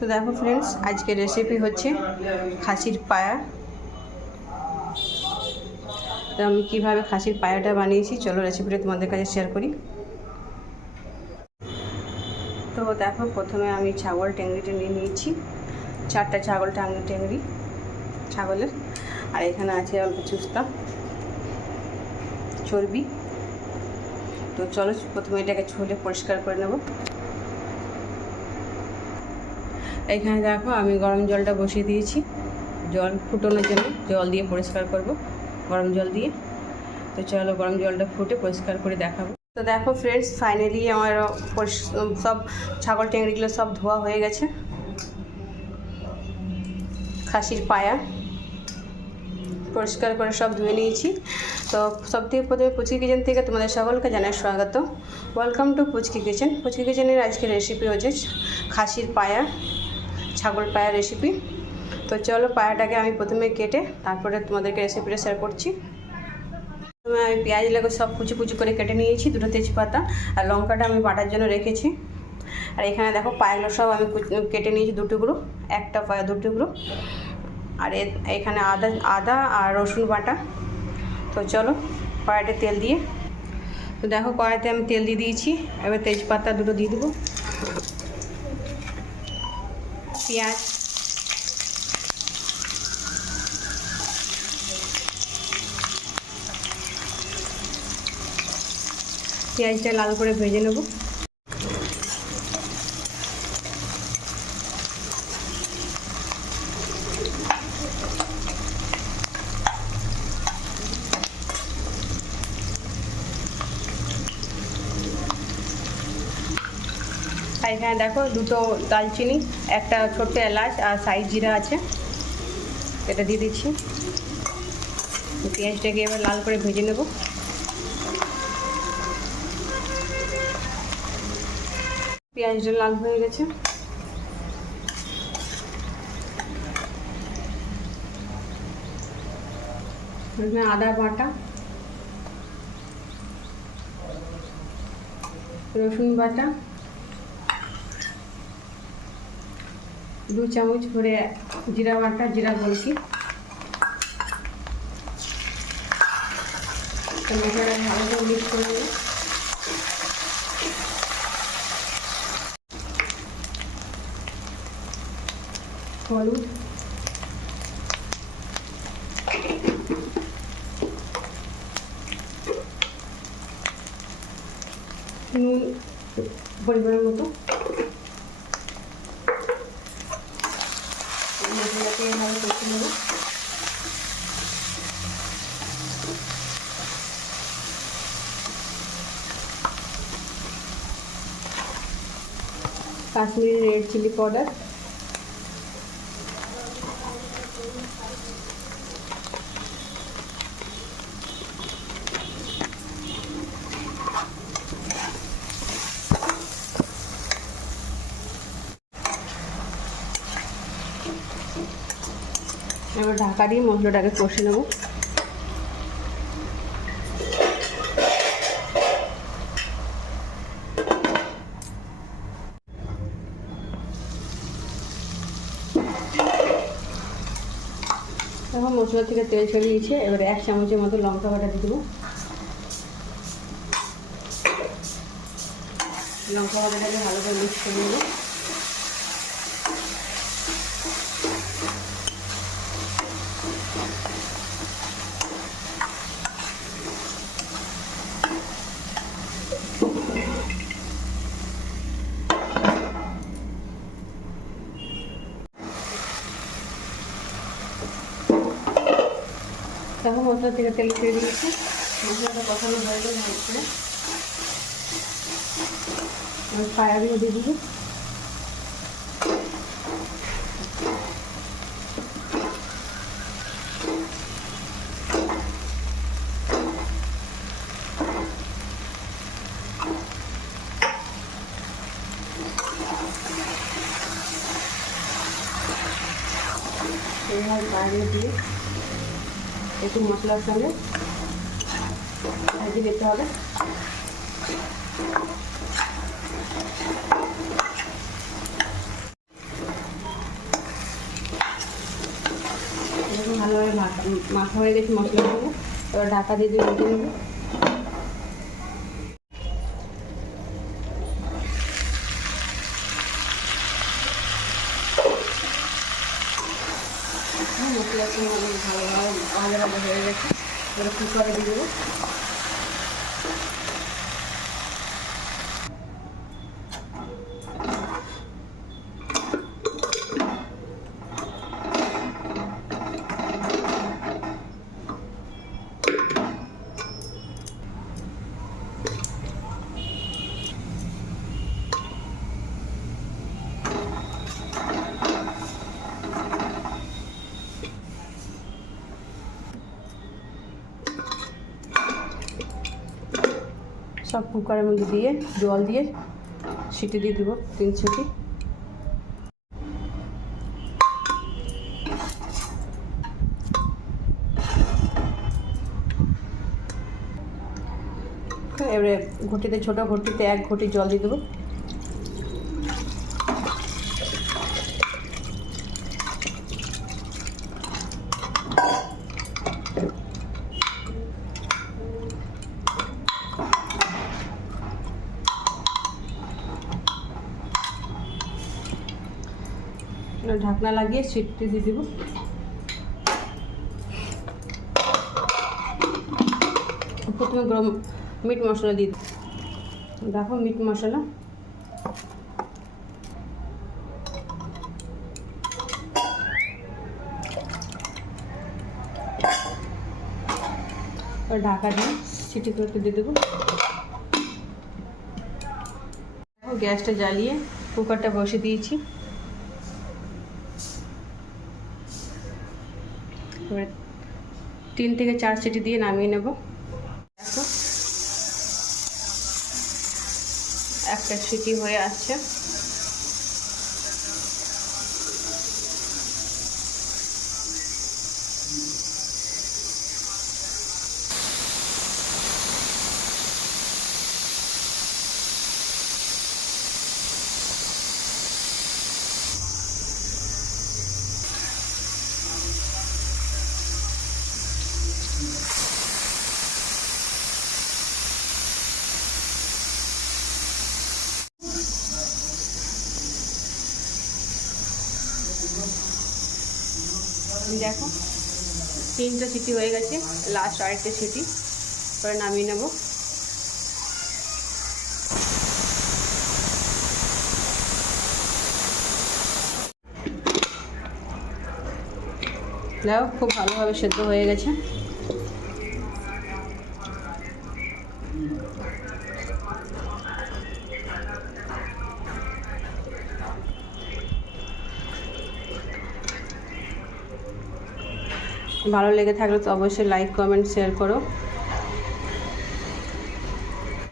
তো দেখো ফ্রেন্ডস আজকে রেসিপি হচ্ছে খাসির পায়া। তো আমি কীভাবে খাসির পায়াটা বানিয়েছি, চলো রেসিপিটা তোমাদের কাছে শেয়ার করি। তো দেখো, প্রথমে আমি ছাগল টেংরিটা নিয়ে নিয়েছি। চারটা ছাগল টাঙ্গি টেংরি ছাগলের। আর এখানে আছে অল্প চুস্তা, চর্বি। তো চলো প্রথমে এটাকে ছুলে পরিষ্কার করে নেব। এখানে দেখো আমি গরম জলটা বসিয়ে দিয়েছি। জল ফুটানোর জন্য জল দিয়ে পরিষ্কার করব, গরম জল দিয়ে। তো চলো গরম জলটা ফুটে পরিষ্কার করে দেখাবো। তো দেখো ফ্রেন্ডস ফাইনালি আমার সব ছাগল টেংরিগুলো সব ধোয়া হয়ে গেছে। খাসির পায়া পরিষ্কার করে সব ধুয়ে নিয়েছি। তো সব থেকে প্রথমে পুচকি কিচেন থেকে তোমাদের সকলকে জানাই স্বাগত। Welcome to Puchki kitchen. Puchki কিচেনের আজকের রেসিপি হচ্ছে খাসির পায়া। ছাগল পায়া রেসিপি তো চলো পায়াটাকে আমি প্রথমে কেটে তারপরে তোমাদেরকে রেসিপিটা শেয়ার করছি। প্রথমে আমি পেঁয়াজ লেগে সব কুচি কুচি করে কেটে নিয়েছি, দুটো তেজপাতা আর লঙ্কাটা আমি বাটার জন্য রেখেছি। আর এখানে দেখো পায়াগুলো সব আমি কেটে নিয়েছি দু টুকরো, একটা পায়া দু টুকরো। আর এখানে আদা আদা আর রসুন বাটা। তো চলো কড়াইতে তেল দিয়ে। তো দেখো কড়াইতে আমি তেল দিয়ে দিয়েছি, এবার তেজপাতা দুটো দিয়ে দেবো। পেঁয়াজ। পেঁয়াজটা লাল করে ভেজে নেব। এখানে দেখো দুটো দালচিনি, একটা ছোট্ট এলাচ আর সাইজ জিরা আছে। এটা দিয়ে দিচ্ছি। পেঁয়াজটাকে এবার লাল করে ভেজে নেব। পেঁয়াজটা লাল হয়ে গেছে। আদা বাটা, রসুন বাটা দু চামচ করে জিরা বাটা জিরা নেব হলুদ। নুন পরিমাণের মতো। মশলাটাকে ভালো কষে নেব। Kashmiri red chilli powder. এবার ঢাকা দিয়ে মশলাটাকে কষে নেব। এখন মশলা থেকে তেল ছেড়ে দিয়েছে, এবারে এক চামচের মতো লঙ্কা বাটা দিয়ে দেবো। লঙ্কা বাটাটাকে ভালো করে মিক্স করে নেব। দেখো মশলা থেকে তেল ছেড়ে দিয়েছি। মশলাটা কষানো হয়ে গেল এবার সয়াবিন দিয়ে দিব। এইভাবে দিয়ে একটু মশলার সঙ্গে ভাজি নিতে হবে? ভালোভাবে মাখা হয়ে গেছে মশলাগুলো। এবার ঢাকা দিয়ে দিয়ে রেখে নেব। মশলা ভালো ভাজা হয়ে গেছে। এবার কুকারে দিয়ে দেবো। সব কুকারের মধ্যে দিয়ে, জল দিয়ে সিটি দিয়ে দেবো তিন সিটি। এবারে ঘটিতে, ছোটো ঘটিতে এক ঘটি জল দিয়ে দেবো। ঢাকনা লাগিয়ে সিটটি দিয়ে দেবো। প্রথমে গরম মিট মশলা দিয়ে দেখো মিট মশলা। ঢাকা দিয়ে সিটি করতে দিয়ে দেবো। গ্যাসটা জ্বালিয়ে কুকারটা বসে দিয়েছি। এবার তিন থেকে চার সিটি দিয়ে নামিয়ে নেব। একটা সিটি হয়ে আসছে দেখো, তিনটা সিটি হয়ে গেছে লাস্ট আরেকটা সিটি পরে নামিয়ে নেব। দেখো, খুব ভালোভাবে সেদ্ধ হয়ে গেছে। ভালো লেগে থাকলে তো অবশ্যই লাইক কমেন্ট শেয়ার করো।